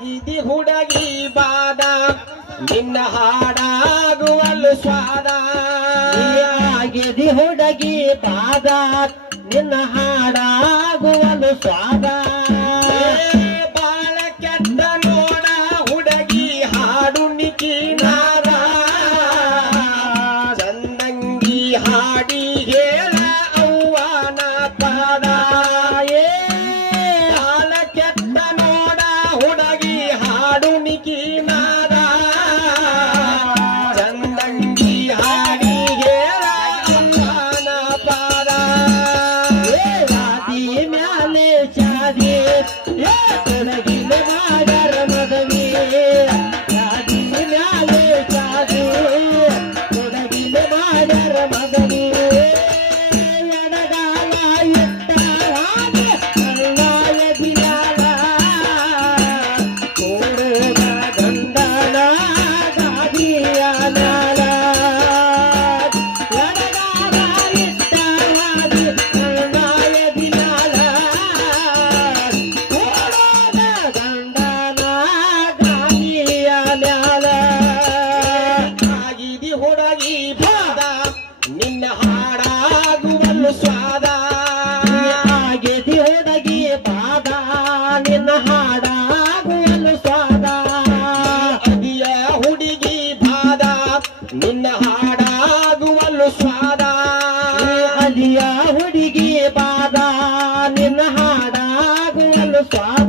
ಆಗಿದೆ ಹುಡಗಿ ಬಾದ ನಿನ್ನ ಹಾಡಾಗುವಲ್ಲು ಸ್ವಾದ. ಆಗಿದೆ ಹುಡಗಿ ಬಾದ ನಿನ್ನ ಹಾಡ மதனி. பாட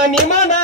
nani mana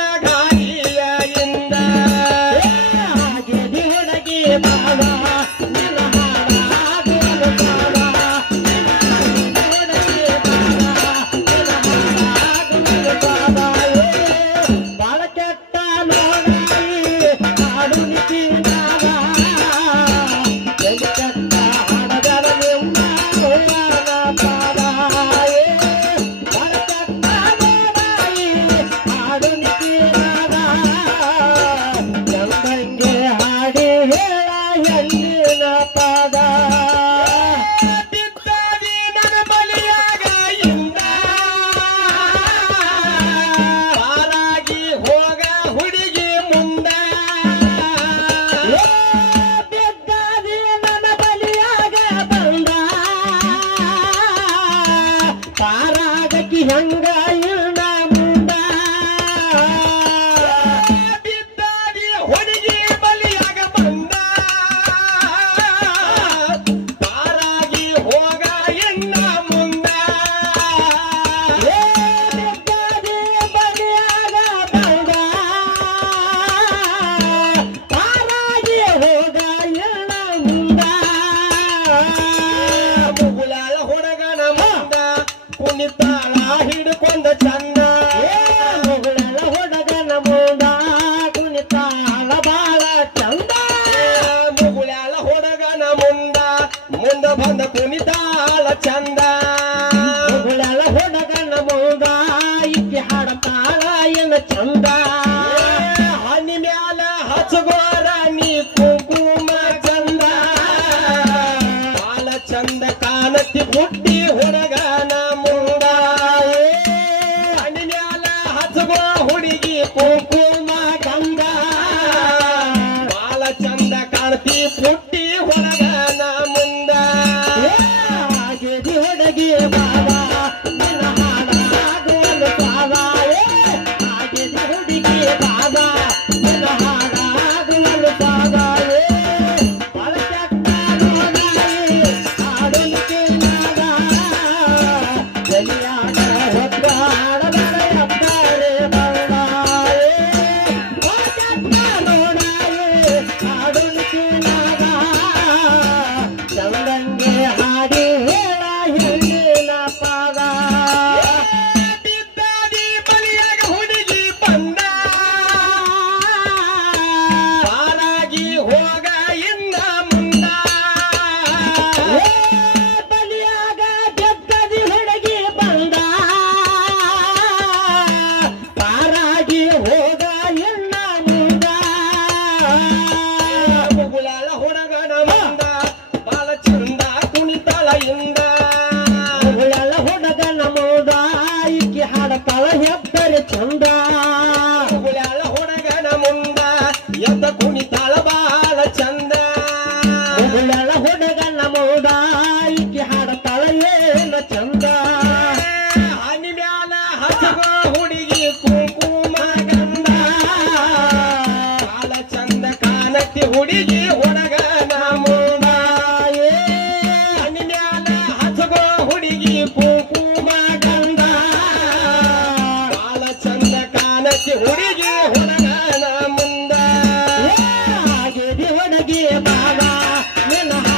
બાબા મેં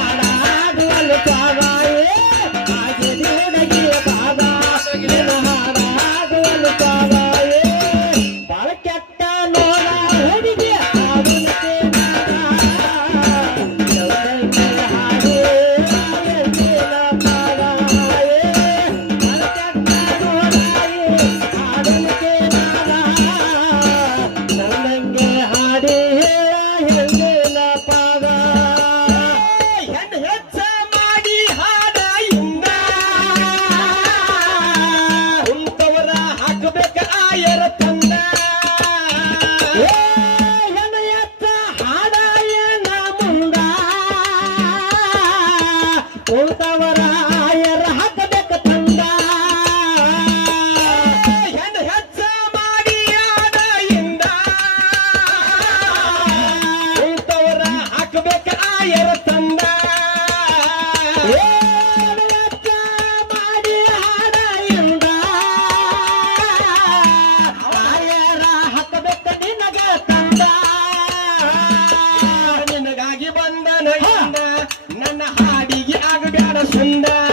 and I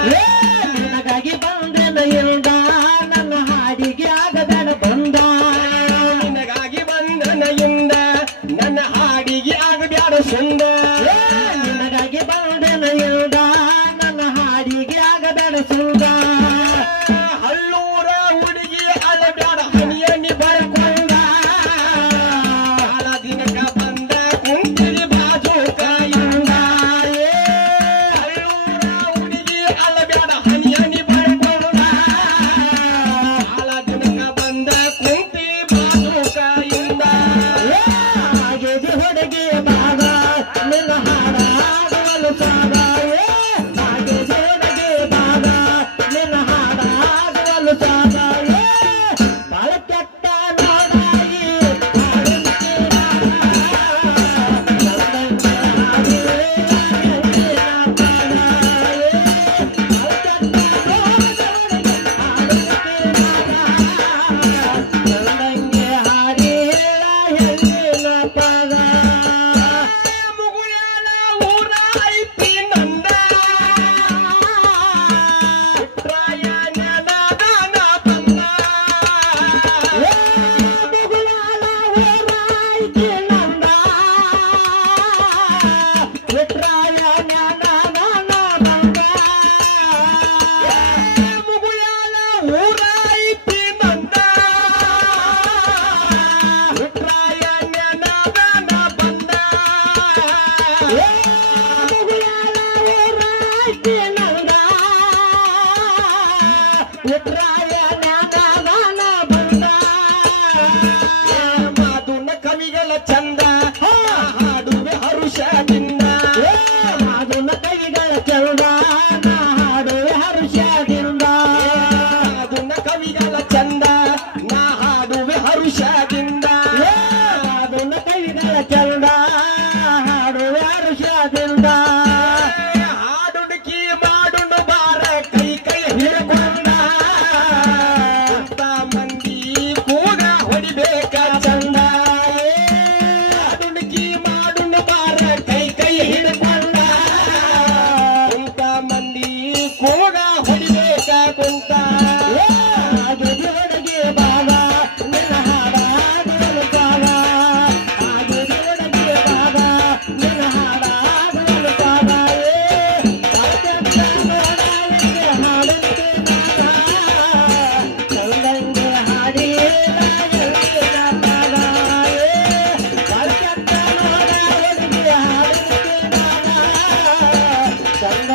Yeah. Chanda.